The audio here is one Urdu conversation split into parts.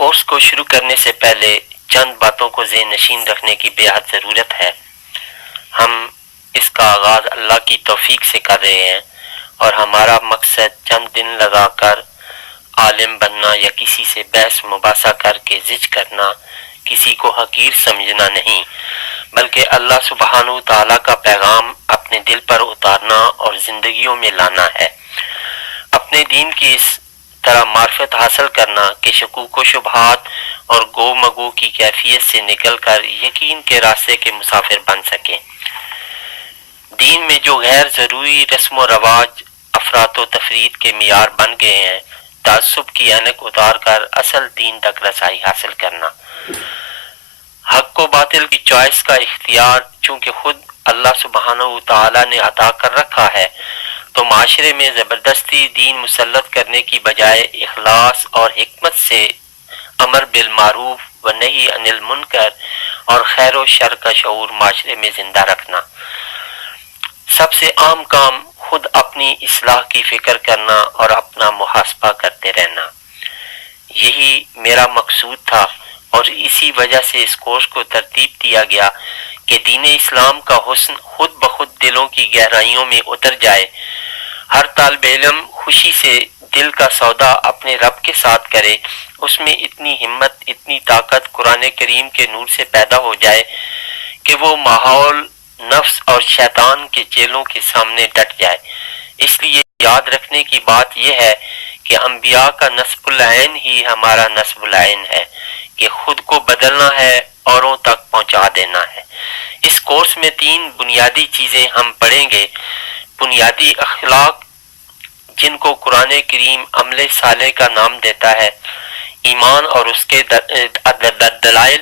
کورس کو شروع کرنے سے پہلے چند باتوں کو ذہن نشین رکھنے کی بے حد ضرورت ہے۔ ہم اس کا آغاز اللہ کی توفیق سے کر رہے ہیں اور ہمارا مقصد چند دن لگا کر عالم بننا یا کسی سے بحث مباحثہ کر کے زج کرنا، کسی کو حقیر سمجھنا نہیں، بلکہ اللہ سبحانہ تعالیٰ کا پیغام اپنے دل پر اتارنا اور زندگیوں میں لانا ہے۔ اپنے دین کی اس طرح معرفت حاصل کرنا کہ شکوک و شبہات اور گو مگو کی کیفیت سے نکل کر یقین کے راستے کے مسافر بن سکیں۔ دین میں جو غیر ضروری رسم و رواج افراط و تفرید کے معیار بن گئے ہیں، تعصب کی اینک اتار کر اصل دین تک رسائی حاصل کرنا۔ حق و باطل کی چوائس کا اختیار چونکہ خود اللہ سبحانہ تعالیٰ نے عطا کر رکھا ہے، تو معاشرے میں زبردستی دین مسلط کرنے کی بجائے اخلاص اور حکمت سے امر بالمعروف و نہی عن المنکر اور خیر و شر کا شعور معاشرے میں زندہ رکھنا۔ سب سے عام کام خود اپنی اصلاح کی فکر کرنا اور اپنا محاسبہ کرتے رہنا، یہی میرا مقصود تھا، اور اسی وجہ سے اس کورس کو ترتیب دیا گیا کہ دین اسلام کا حسن خود بخود دلوں کی گہرائیوں میں اتر جائے۔ ہر طالب علم خوشی سے دل کا سودا اپنے رب کے ساتھ کرے، اس میں اتنی ہمت، اتنی طاقت قرآن کریم کے نور سے پیدا ہو جائے کہ وہ ماحول، نفس اور شیطان کے چیلوں کے سامنے ڈٹ جائے۔ اس لیے یاد رکھنے کی بات یہ ہے کہ انبیاء کا نصب العین ہی ہمارا نصب العین ہے، کہ خود کو بدلنا ہے، اوروں تک پہنچا دینا ہے۔ اس کورس میں 3 بنیادی چیزیں ہم پڑھیں گے۔ بنیادی اخلاق جن کو قرآن کریم عمل صالح کا نام دیتا ہے، ایمان اور اس کے دلائل۔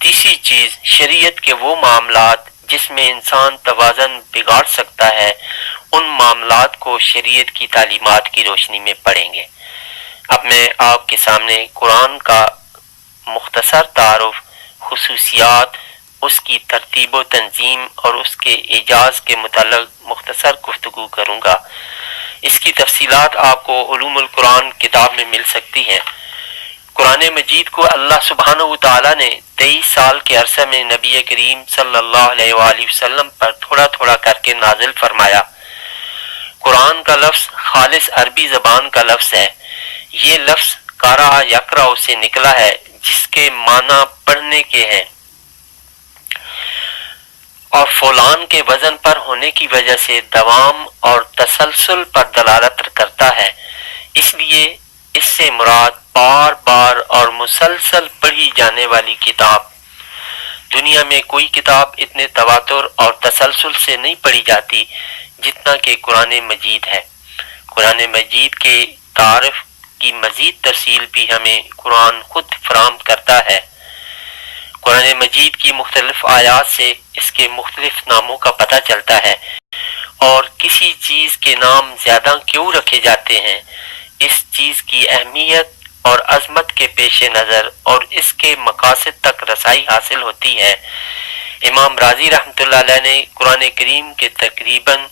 تیسری چیز شریعت کے وہ معاملات جس میں انسان توازن بگاڑ سکتا ہے، ان معاملات کو شریعت کی تعلیمات کی روشنی میں پڑھیں گے۔ اب میں آپ کے سامنے قرآن کا مختصر تعارف، خصوصیات، اس کی ترتیب و تنظیم اور اس کے اعجاز کے متعلق مختصر گفتگو کروں گا۔ اس کی تفصیلات آپ کو علوم القرآن کتاب میں مل سکتی ہیں۔ قرآن مجید کو اللہ سبحانہ تعالیٰ نے 23 سال کے عرصے میں نبی کریم صلی اللہ علیہ وآلہ وسلم پر تھوڑا تھوڑا کر کے نازل فرمایا۔ قرآن کا لفظ خالص عربی زبان کا لفظ ہے۔ یہ لفظ قرأ یقرأ سے نکلا ہے، جس کے معنی پڑھنے کے ہیں، اور فولان کے وزن پر ہونے کی وجہ سے دوام اور تسلسل پر دلالت کرتا ہے۔ اس لیے اس سے مراد بار بار اور مسلسل پڑھی جانے والی کتاب۔ دنیا میں کوئی کتاب اتنے تواتر اور تسلسل سے نہیں پڑھی جاتی جتنا کہ قرآن مجید ہے۔ قرآن مجید کے تعارف کی مزید تفصیل بھی ہمیں قرآن خود فراہم کرتا ہے۔ قرآن مجید کی مختلف آیات سے اس کے مختلف ناموں کا پتہ چلتا ہے، اور کسی چیز کے نام زیادہ کیوں رکھے جاتے ہیں، اس چیز کی اہمیت اور عظمت کے پیش نظر اور اس کے مقاصد تک رسائی حاصل ہوتی ہے۔ امام رازی رحمۃ اللہ علیہ نے قرآن کریم کے تقریباً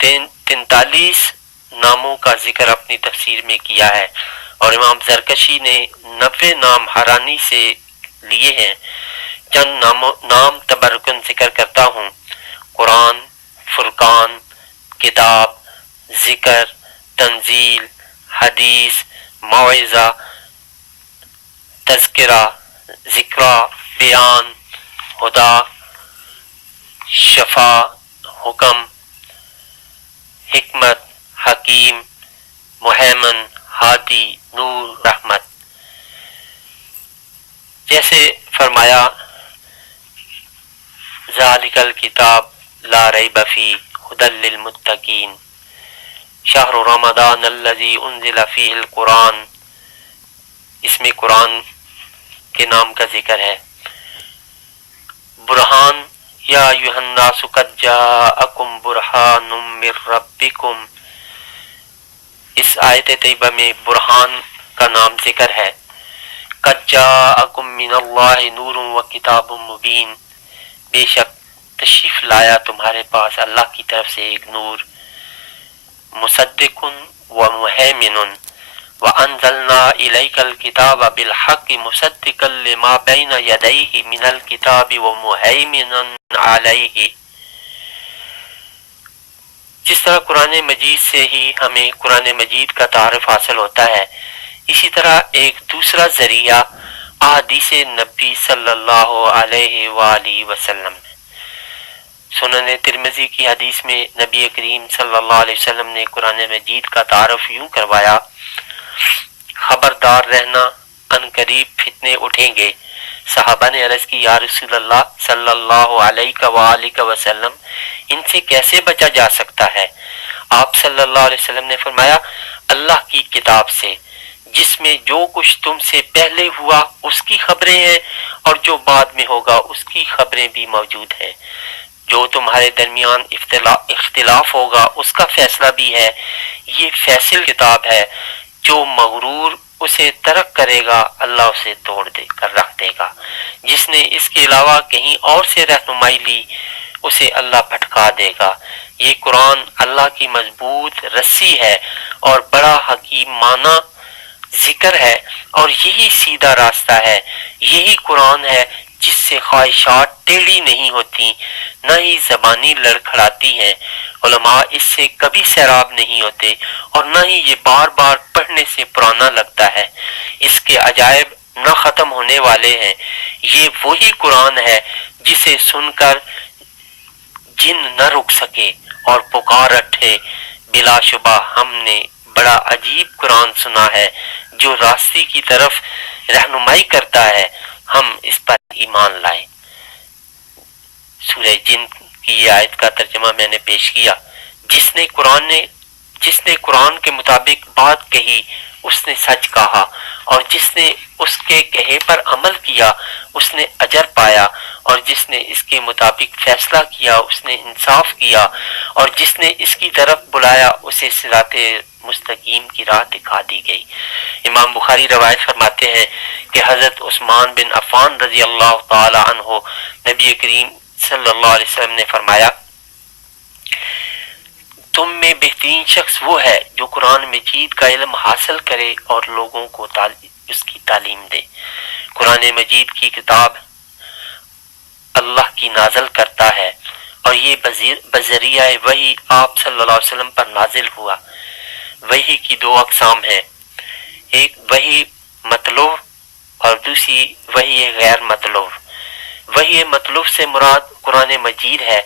43 ناموں کا ذکر اپنی تفسیر میں کیا ہے، اور امام زرکشی نے 90 نام حرانی سے لیے ہیں۔ چند نام تبرکن ذکر کرتا ہوں: قرآن، فرقان، کتاب، ذکر، تنزیل، حدیث، موعظہ، تذکرہ، ذکرہ، بیان، ہدا، شفا، حکم، حکمت، حکیم، محیمن، ہادی، نور، رحمت۔ جیسے فرمایا ذالک الکتاب لا ریب فیہ ھدی للمتقین، شہر رمضان الذی انزل فیہ القرآن، اس میں قرآن کے نام کا ذکر ہے۔ برہان، یا ایھا الناس قد جاءکم برہان من ربکم، اس آیت طیبہ میں برہان کا نام ذکر ہے۔ قد جاءکم من اللہ نور و کتاب مبین، بے شک تشریف لایا تمہارے پاس اللہ کی طرف سے ایک نور، مصدق و مہیمن، وَأَنزَلْنَا إِلَيْكَ الْكِتَابَ بِالْحَقِّ مُصَدِّقًا لِمَا بَيْنَ يَدَيْهِ مِنَ الْكِتَابِ وَمُهَيْمِنًا عَلَيْهِ۔ جس طرح قرآن مجید سے ہی ہمیں قرآن مجید کا تعارف حاصل ہوتا ہے، اسی طرح ایک دوسرا ذریعہ احادیث نبی صلی اللہ علیہ وآلہ وسلم ہے۔ سنن ترمذی کی حدیث میں نبی کریم صلی اللہ علیہ وسلم نے قرآن مجید کا تعارف یوں کروایا: خبردار رہنا، ان قریب فتنے اٹھیں گے۔ صحابہ نے عرض کی: یا رسول اللہ صلی اللہ علیہ وآلہ وسلم، ان سے کیسے بچا جا سکتا ہے؟ آپ صلی اللہ علیہ وسلم نے فرمایا: اللہ کی کتاب سے، جس میں جو کچھ تم سے پہلے ہوا اس کی خبریں ہیں اور جو بعد میں ہوگا اس کی خبریں بھی موجود ہیں۔ جو تمہارے درمیان اختلاف ہوگا اس کا فیصلہ بھی ہے۔ یہ فیصل کتاب ہے، جو مغرور اسے ترک کرے گا اللہ اسے توڑ دے کر رکھ دے گا، جس نے اس کے علاوہ کہیں اور سے رہنمائی لی اسے اللہ بھٹکا دے گا۔ یہ قرآن اللہ کی مضبوط رسی ہے اور بڑا حکیم معنی ذکر ہے، اور یہی سیدھا راستہ ہے۔ یہی قرآن ہے جس سے خواہشات ٹیڑھی نہیں ہوتی، نہ ہی زبانی لڑکھڑاتی ہیں۔ علماء اس سے کبھی سیراب نہیں ہوتے اور نہ ہی یہ بار بار پڑھنے سے پرانا لگتا ہے۔ اس کے عجائب نہ ختم ہونے والے ہیں۔ یہ وہی قرآن ہے جسے سن کر جن نہ رک سکے اور پکار اٹھے: بلا شبہ ہم نے بڑا عجیب قرآن سنا ہے جو راستے کی طرف رہنمائی کرتا ہے، ہم اس پر ایمان لائے۔ سورہ جن کی یہ آیت کا ترجمہ میں نے پیش کیا۔ جس نے قرآن کے مطابق بات کہی اس نے سچ کہا، اور جس نے اس کے کہے پر عمل کیا اس نے اجر پایا، اور جس نے اس کے مطابق فیصلہ کیا اس نے انصاف کیا، اور جس نے اس کی طرف بلایا اسے صراط مستقیم کی راہ دکھا دی گئی۔ امام بخاری روایت فرماتے ہیں کہ حضرت عثمان بن عفان رضی اللہ تعالی عنہ نبی کریم صلی اللہ علیہ وسلم نے فرمایا: تم میں بہترین شخص وہ ہے جو قرآن مجید کا علم حاصل کرے اور لوگوں کو اس کی تعلیم دے۔ قرآن مجید کی کتاب اللہ کی نازل کرتا ہے، اور یہ بذریعہ وحی آپ صلی اللہ علیہ وسلم پر نازل ہوا۔ وحی کی دو اقسام ہیں، ایک وحی مطلوب اور دوسری وحی غیر مطلوب۔ وحی مطلوب سے مراد قرآن مجید ہے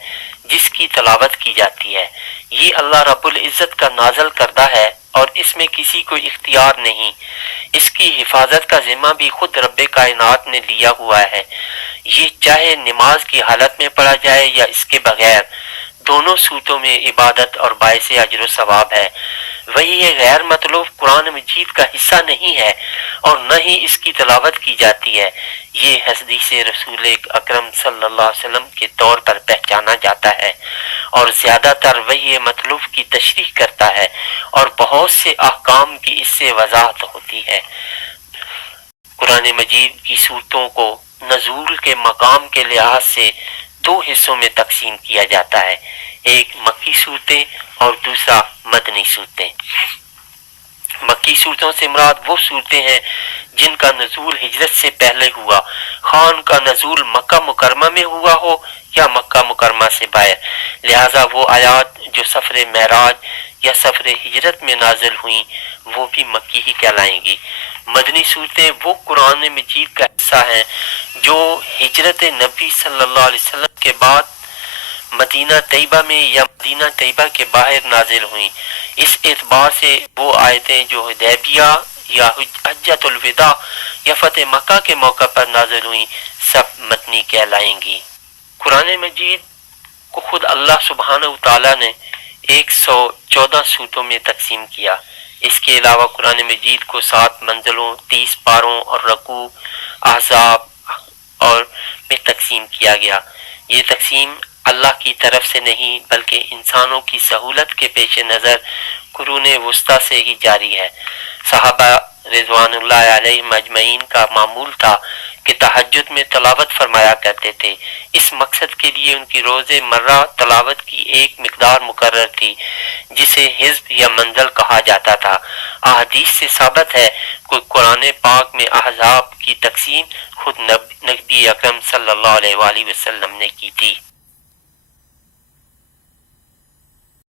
جس کی تلاوت کی جاتی ہے۔ یہ اللہ رب العزت کا نازل کردہ ہے اور اس میں کسی کو اختیار نہیں۔ اس کی حفاظت کا ذمہ بھی خود رب کائنات نے لیا ہوا ہے۔ یہ چاہے نماز کی حالت میں پڑھا جائے یا اس کے بغیر، دونوں صورتوں میں عبادت اور باعث اجر و ثواب ہے۔ وہی غیر مطلوب قرآن مجید کا حصہ نہیں ہے اور نہ ہی اس کی تلاوت کی جاتی ہے۔ یہ حدیث رسول اکرم صلی اللہ علیہ وسلم کے طور پر پہچانا جاتا ہے، اور زیادہ تر وہی مطلوب کی تشریح کرتا ہے، اور بہت سے احکام کی اس سے وضاحت ہوتی ہے۔ قرآن مجید کی صورتوں کو نزول کے مقام کے لحاظ سے دو حصوں میں تقسیم کیا جاتا ہے، ایک مکی صورتیں اور دوسرا مدنی صورتیں۔ مکی صورتوں سے مراد وہ صورتیں ہیں جن کا نزول ہجرت سے پہلے ہوا، خان کا نزول مکہ مکرمہ میں ہوا ہو یا مکہ مکرمہ سے باہر، لہذا وہ آیات جو سفر معراج یا سفر ہجرت میں نازل ہوئیں وہ بھی مکی ہی کہلائیں گی۔ مدنی صورتیں وہ قرآن مجید کا حصہ ہیں جو ہجرت نبی صلی اللہ علیہ وسلم کے بعد مدینہ طیبہ میں یا مدینہ طیبہ کے باہر نازل ہوئیں۔ اس اعتبار سے وہ آیتیں جو حدیبیہ یا حجۃ الوداع یا فتح مکہ کے موقع پر نازل ہوئیں سب مدنی کہلائیں گی۔ قرآن مجید کو خود اللہ سبحانہ وتعالی نے 114 صورتوں میں تقسیم کیا۔ اس کے علاوہ قرآن مجید کو 7 منزلوں، 30 پاروں اور رکوع، احزاب اور میں تقسیم کیا گیا۔ یہ تقسیم اللہ کی طرف سے نہیں بلکہ انسانوں کی سہولت کے پیش نظر قرون وسطیٰ سے ہی جاری ہے۔ صحابہ رضوان اللہ علیہم اجمعین کا معمول تھا کہ تہجد میں تلاوت فرمایا کرتے تھے۔ اس مقصد کے لیے ان کی روز مرہ تلاوت کی ایک مقدار مقرر تھی جسے حزب یا منزل کہا جاتا تھا۔ احادیث سے ثابت ہے کہ قرآن پاک میں احزاب کی تقسیم خود نبی اکرم صلی اللہ علیہ وآلہ وسلم نے کی تھی۔